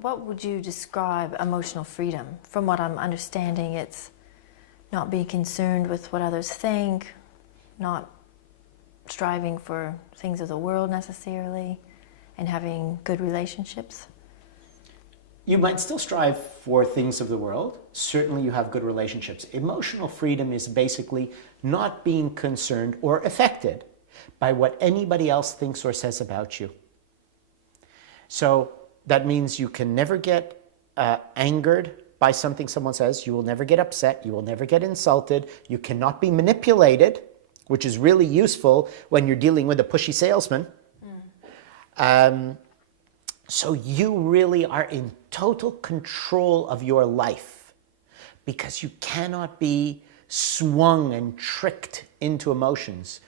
What would you describe emotional freedom? From what I'm understanding, it's not being concerned with what others think, not striving for things of the world necessarily, and having good relationships. You might still strive for things of the world. Certainly you have good relationships. Emotional freedom is basically not being concerned or affected by what anybody else thinks or says about you. So that means you can never get angered by something someone says. You will never get upset. You will never get insulted. You cannot be manipulated, which is really useful when you're dealing with a pushy salesman. So you really are in total control of your life because you cannot be swung and tricked into emotions.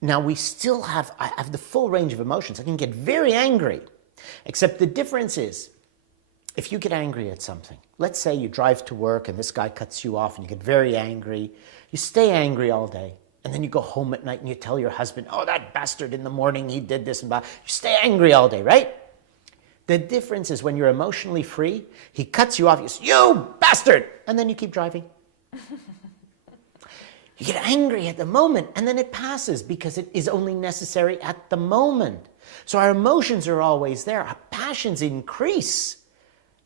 Now I have the full range of emotions. I can get very angry, except the difference is if you get angry at something, let's say you drive to work and this guy cuts you off and you get very angry, you stay angry all day. And then you go home at night and you tell your husband, oh, that bastard in the morning, he did this and that. You stay angry all day, right? The difference is when you're emotionally free, he cuts you off, you say, you bastard! And then you keep driving. You get angry at the moment and then it passes because it is only necessary at the moment. So our emotions are always there. Our passions increase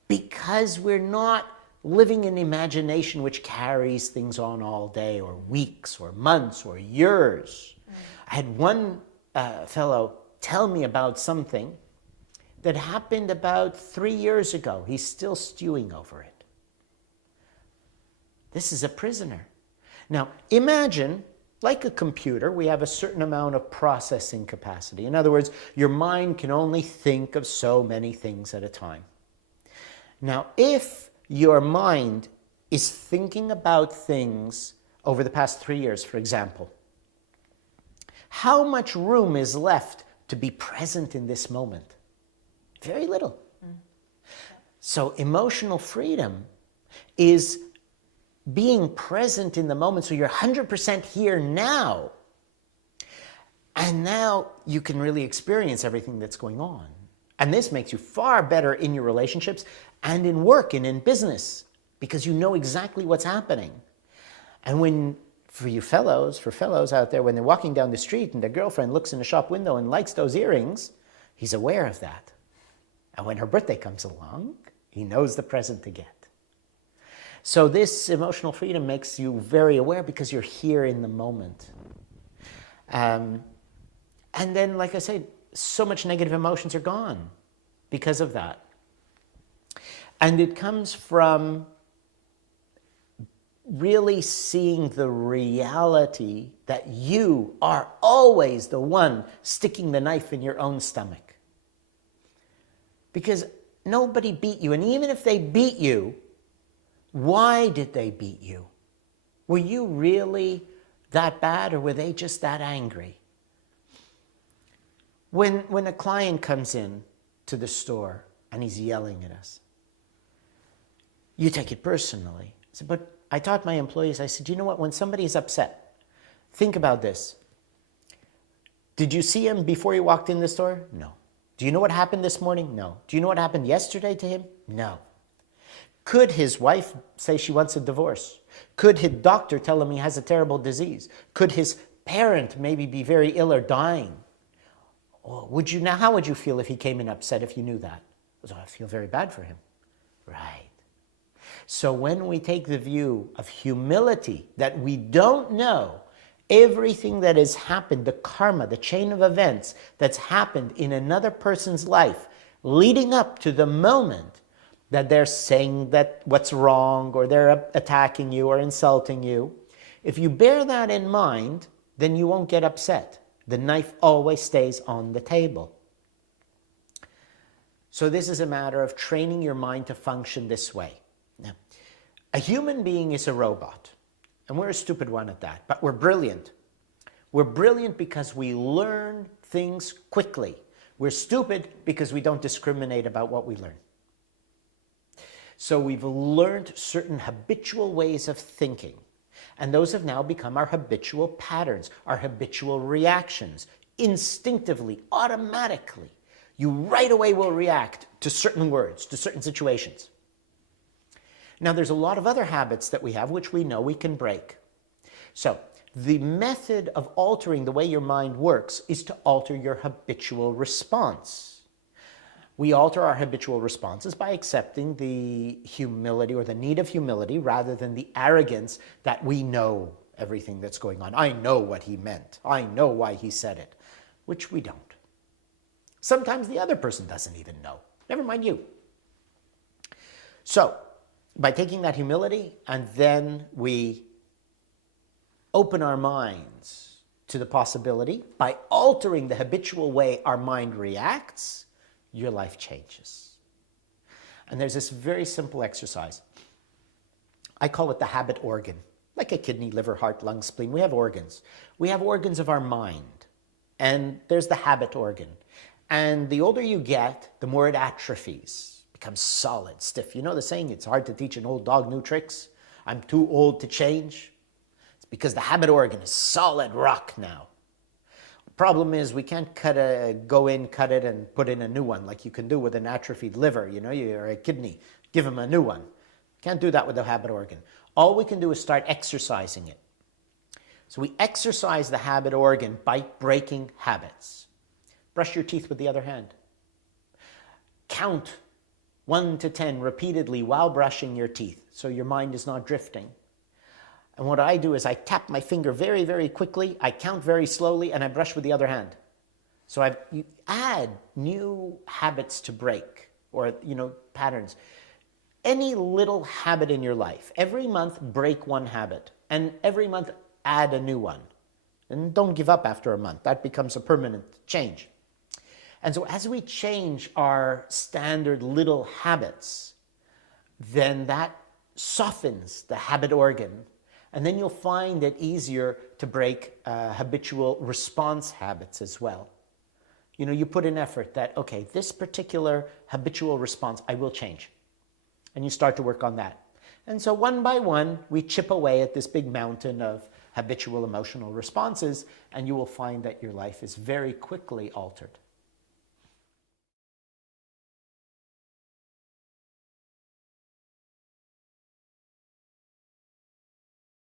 because we're not living in imagination which carries things on all day or weeks or months or years. I had one fellow tell me about something that happened about 3 years ago. He's still stewing over it. This is a prisoner. Now imagine, like a computer, we have a certain amount of processing capacity. In other words, your mind can only think of so many things at a time. Now if your mind is thinking about things over the past 3 years, for example, how much room is left to be present in this moment? Very little. So emotional freedom is being present in the moment, so you're 100% here now. And now you can really experience everything that's going on. And this makes you far better in your relationships and in work and in business because you know exactly what's happening. And for fellows out there, when they're walking down the street and their girlfriend looks in the shop window and likes those earrings, he's aware of that. And when her birthday comes along, he knows the present to get. So this emotional freedom makes you very aware because you're here in the moment. And then, like I said, so much negative emotions are gone because of that. And it comes from really seeing the reality that you are always the one sticking the knife in your own stomach. Because nobody beat you. And even if they beat you, why did they beat you? Were you really that bad or were they just that angry? When a client comes in to the store and he's yelling at us, you take it personally. I said, but I taught my employees, I said, you know what, when somebody is upset, think about this. Did you see him before you walked in the store? No. Do you know what happened this morning? No. Do you know what happened yesterday to him? No. Could his wife say she wants a divorce? Could his doctor tell him he has a terrible disease? Could his parent maybe be very ill or dying? Or how would you feel if he came in upset if you knew that? So I feel very bad for him. Right. So when we take the view of humility, that we don't know everything that has happened, the karma, the chain of events that's happened in another person's life, leading up to the moment that they're saying that what's wrong, or they're attacking you or insulting you. If you bear that in mind, then you won't get upset. The knife always stays on the table. So this is a matter of training your mind to function this way. Now, a human being is a robot, and we're a stupid one at that, but we're brilliant. We're brilliant because we learn things quickly. We're stupid because we don't discriminate about what we learn. So we've learned certain habitual ways of thinking, and those have now become our habitual patterns, our habitual reactions. Instinctively, automatically, You right away will react to certain words, to certain situations. Now, there's a lot of other habits that we have which we know we can break. So, the method of altering the way your mind works is to alter your habitual response. We alter our habitual responses by accepting the humility or the need of humility rather than the arrogance that we know everything that's going on. I know what he meant. I know why he said it, which we don't. Sometimes the other person doesn't even know. Never mind you. So, by taking that humility and then we open our minds to the possibility, by altering the habitual way our mind reacts, your life changes. And there's this very simple exercise. I call it the habit organ. Like a kidney, liver, heart, lung, spleen, we have organs. We have organs of our mind. And there's the habit organ. And the older you get, the more it atrophies, becomes solid, stiff. You know the saying, it's hard to teach an old dog new tricks. I'm too old to change. It's because the habit organ is solid rock now. The problem is we can't go in, cut it, and put in a new one like you can do with an atrophied liver, or a kidney. Give them a new one. Can't do that with the habit organ. All we can do is start exercising it. So we exercise the habit organ by breaking habits. Brush your teeth with the other hand. Count 1 to 10 repeatedly while brushing your teeth so your mind is not drifting. And what I do is I tap my finger very, very quickly, I count very slowly, and I brush with the other hand. So you add new habits to break, or patterns. Any little habit in your life, every month break one habit, and every month add a new one. And don't give up after a month. That becomes a permanent change. And so as we change our standard little habits, then that softens the habit organ. And then you'll find it easier to break habitual response habits as well. You put in effort that, okay, this particular habitual response, I will change. And you start to work on that. And so one by one, we chip away at this big mountain of habitual emotional responses, and you will find that your life is very quickly altered.